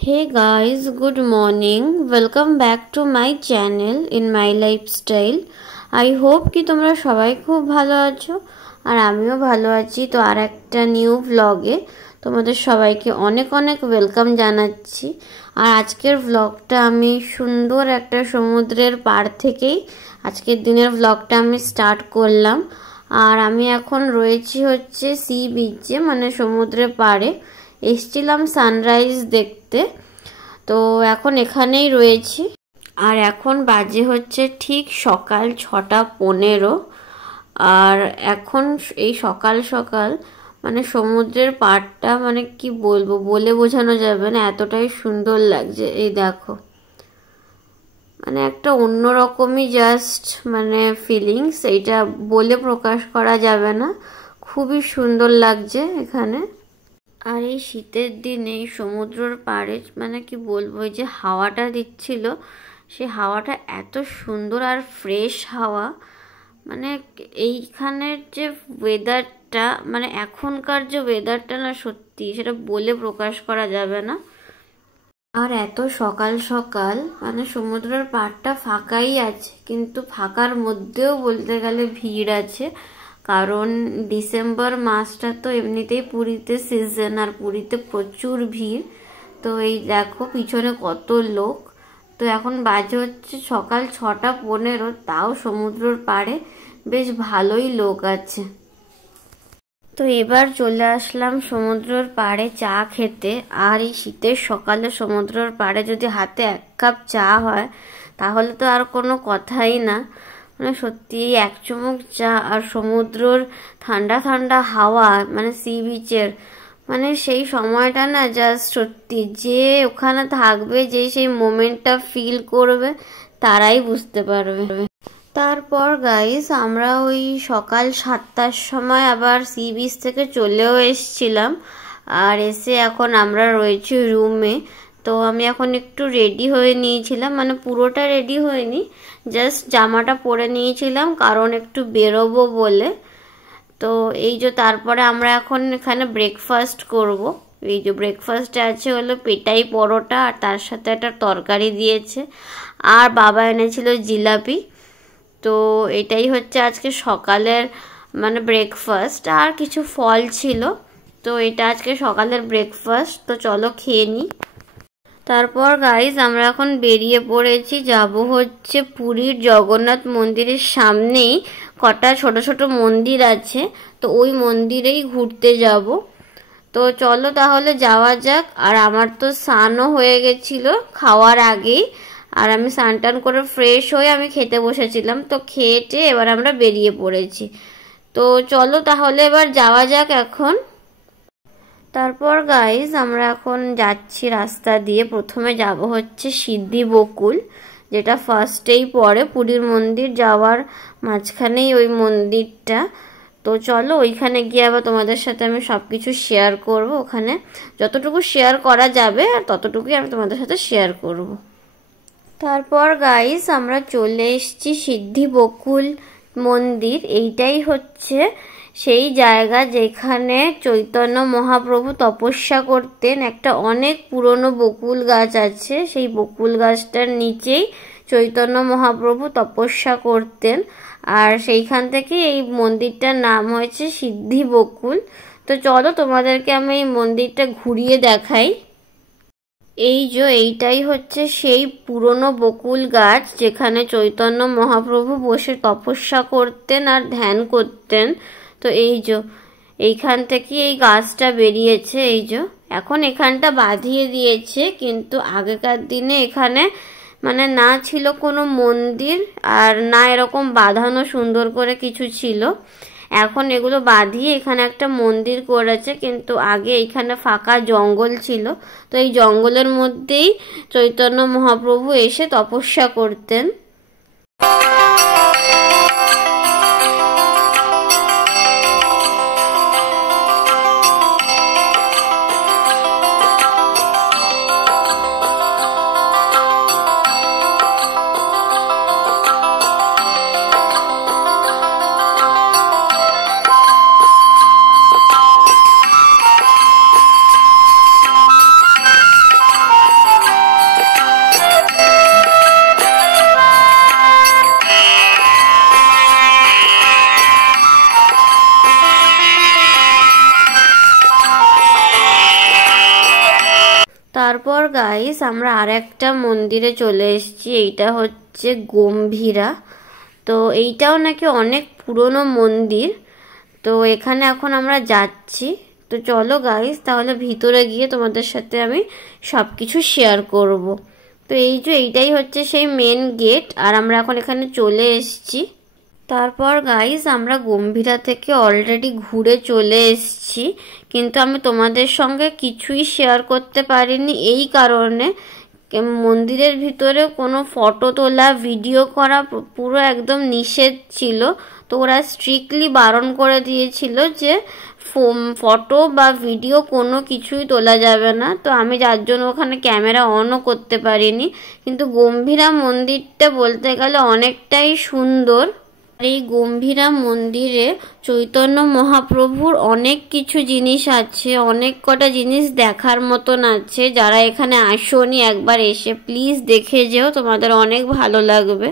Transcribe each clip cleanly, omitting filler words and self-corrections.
Hey guys, good morning. Welcome back to my channel in my lifestyle. I hope कि তোমরা সবাই খুব ভালো আছো আর আমিও ভালো আছি। তো আর একটা নিউ ভ্লগে তোমাদের সবাইকে অনেক অনেক ওয়েলকাম জানাচ্ছি। আর আজকের ভ্লগটা আমি সুন্দর একটা সমুদ্রের পাড় থেকেই আজকের দিনের ভ্লগটা আমি স্টার্ট করলাম। আর আমি এখন রয়েছি হচ্ছে সি বিচে, মানে সমুদ্রের পাড়ে। এসেছিলাম সানরাইজ দেখতে, তো এখন এখানেই রয়েছি। আর এখন বাজে হচ্ছে ঠিক সকাল 6:15। আর এখন এই সকাল সকাল মানে সমুদ্রের পাড়টা মানে কি বলবো, বলে বোঝানো যাবে না, এতটাই সুন্দর লাগছে। এই দেখো, মানে একটা অন্যরকমই জাস্ট মানে ফিলিংস, এইটা বলে প্রকাশ করা যাবে না। খুবই সুন্দর লাগছে এখানে। আর এই শীতের দিনে এই সমুদ্রের পাড়ে মানে কি বলবো, এই যে হাওয়াটা দিচ্ছিল, সেই হাওয়াটা এত সুন্দর আর ফ্রেশ হাওয়া। মানে এইখানের যে ওয়েদারটা, মানে এখনকার যে ওয়েদারটা না, সত্যি সেটা বলে প্রকাশ করা যাবে না। আর এত সকাল সকাল মানে সমুদ্রের পাড়টা ফাঁকাই আছে, কিন্তু ফাঁকার মধ্যেও বলতে গেলে ভিড় আছে। কারণ ডিসেম্বর মাসটা তো এমনিতেই পুরীতে সিজন, আর পুরীতে প্রচুর ভিড়। তো এই দেখো পিছনে কত লোক। তো এখন বাজে হচ্ছে সকাল 6:15, তাও সমুদ্রের পাড়ে বেশ ভালোই লোক আছে। তো এবার চলে আসলাম সমুদ্রের পাড়ে চা খেতে। আর এই শীতের সকালে সমুদ্রের পাড়ে যদি হাতে 1 কাপ চা হয়, তাহলে তো আর কোনো কথাই না। মানে সত্যি এক চুমুক চা আর সমুদ্রের ঠান্ডা ঠান্ডা হাওয়া, মানে সি বিচের, মানে সেই সময়টা না জাস্ট সত্যি, যে ওখানে থাকবে, যে সেই মোমেন্টটা ফিল করবে, তারাই বুঝতে পারবে। তারপর গাইস আমরা ওই সকাল 7টার সময় আবার সি বিচ থেকে চলেও এসছিলাম। আর এসে এখন আমরা রয়েছি রুমে। তো আমি এখন একটু রেডি হয়ে নিয়েছিলাম, মানে পুরোটা রেডি হয়নি, জাস্ট জামাটা পরে নিয়েছিলাম কারণ একটু বেরোবো বলে। তো এই যে তারপরে আমরা এখন এখানে ব্রেকফাস্ট করব। এই যে ব্রেকফাস্টে আছে হলো পেটাই পরোটা, আর তার সাথে একটা তরকারি দিয়েছে, আর বাবা এনেছিল জিলাপি। তো এটাই হচ্ছে আজকে সকালের মানে ব্রেকফাস্ট, আর কিছু ফল ছিল। তো এটা আজকে সকালের ব্রেকফাস্ট। তো চলো খেয়ে নিই। তারপর গাইজ আমরা এখন বেরিয়ে পড়েছি, যাব হচ্ছে পুরীর জগন্নাথ মন্দিরের সামনেই কটা ছোট ছোট মন্দির আছে, তো ওই মন্দিরেই ঘুরতে যাব। তো চলো তাহলে যাওয়া যাক। আর আমার তো স্নানও হয়ে গেছিল খাওয়ার আগেই, আর আমি স্নান টান করে ফ্রেশ হয়ে আমি খেতে বসেছিলাম। তো খেয়েটে এবার আমরা বেরিয়ে পড়েছি। তো চলো তাহলে এবার যাওয়া যাক এখন। তারপর গাইজ আমরা এখন যাচ্ছি রাস্তা দিয়ে। প্রথমে যাব হচ্ছে সিদ্ধি বকুল, যেটা ফার্স্টেই পড়ে পুরীর মন্দির যাওয়ার মাঝখানেই ওই মন্দিরটা। তো চলো ওইখানে গিয়ে আবার তোমাদের সাথে আমি সব কিছু শেয়ার করব। ওখানে যতটুকু শেয়ার করা যাবে আর ততটুকুই আমি তোমাদের সাথে শেয়ার করব। তারপর গাইজ আমরা চলে এসেছি সিদ্ধি বকুল মন্দির। এইটাই হচ্ছে সেই জায়গা যেখানে চৈতন্য মহাপ্রভু তপস্যা করতেন। একটা অনেক পুরনো বকুল গাছ আছে, সেই বকুল গাছটার নিচেই চৈতন্য মহাপ্রভু তপস্যা করতেন। আর সেইখান থেকে এই মন্দিরটার নাম হয়েছে সিদ্ধি বকুল। তো চলো তোমাদেরকে আমি এই মন্দিরটা ঘুরিয়ে দেখাই। এই যে এইটাই হচ্ছে সেই পুরনো বকুল গাছ যেখানে চৈতন্য মহাপ্রভু বসে তপস্যা করতেন আর ধ্যান করতেন। তো এই যে এইখান থেকে এই গাছটা বেরিয়েছে। এই যে এখন এখানটা বাঁধিয়ে দিয়েছে, কিন্তু আগেকার দিনে এখানে মানে না ছিল কোনো মন্দির, আর না এরকম বাঁধানো সুন্দর করে কিছু ছিল। এখন এগুলো বাঁধিয়ে এখানে একটা মন্দির করেছে, কিন্তু আগে এখানে ফাঁকা জঙ্গল ছিল। তো এই জঙ্গলের মধ্যেই চৈতন্য মহাপ্রভু এসে তপস্যা করতেন। তারপর গাইস আমরা আরেকটা মন্দিরে চলে এসেছি, এইটা হচ্ছে গম্ভীরা। তো এইটাও নাকি অনেক পুরনো মন্দির। তো এখানে এখন আমরা যাচ্ছি। তো চলো গাইস তাহলে ভিতরে গিয়ে তোমাদের সাথে আমি সবকিছু শেয়ার করব। তো এইটাই হচ্ছে সেই মেন গেট, আর আমরা এখন এখানে চলে এসেছি। তারপর গাইস আমরা গম্ভীরা থেকে অলরেডি ঘুরে চলে এসেছি, কিন্তু আমি তোমাদের সঙ্গে কিছুই শেয়ার করতে পারিনি এই কারণে মন্দিরের ভিতরে কোনো ফটো তোলা ভিডিও করা পুরো একদম নিষেধ ছিল। তো ওরা স্ট্রিক্টলি বারণ করে দিয়েছিল যে ফটো বা ভিডিও কোনো কিছুই তোলা যাবে না। তো আমি যার জন্য ওখানে ক্যামেরা অনও করতে পারিনি। কিন্তু গম্ভীরা মন্দিরটা বলতে গেলে অনেকটাই সুন্দর। এই গম্ভীরা মন্দিরে চৈতন্য মহাপ্রভুর অনেক কিছু জিনিস আছে, অনেক কটা জিনিস দেখার মতন আছে। যারা এখানে আসোনি একবার এসে প্লিজ দেখে যেও, তোমাদের অনেক ভালো লাগবে।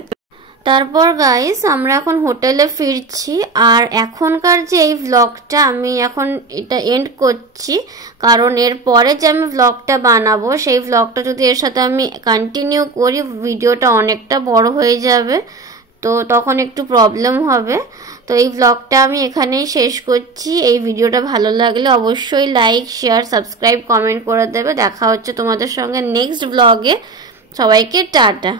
তারপর গাইস আমরা এখন হোটেলে ফিরছি, আর এখনকার যে এই ভ্লগটা আমি এখন এটা এন্ড করছি, কারণ এর পরে যে আমি ভ্লগটা বানাবো সেই ভ্লগটা যদি এর সাথে আমি কন্টিনিউ করি ভিডিওটা অনেকটা বড় হয়ে যাবে, তো তখন একটু প্রবলেম হবে। তো এই ভ্লগটা আমি এখানেই শেষ করছি। এই ভিডিওটা ভালো লাগলে অবশ্যই লাইক, শেয়ার, সাবস্ক্রাইব, কমেন্ট করে দেবে। দেখা হচ্ছে তোমাদের সঙ্গে নেক্সট ভ্লগে। সবাইকে টাটা।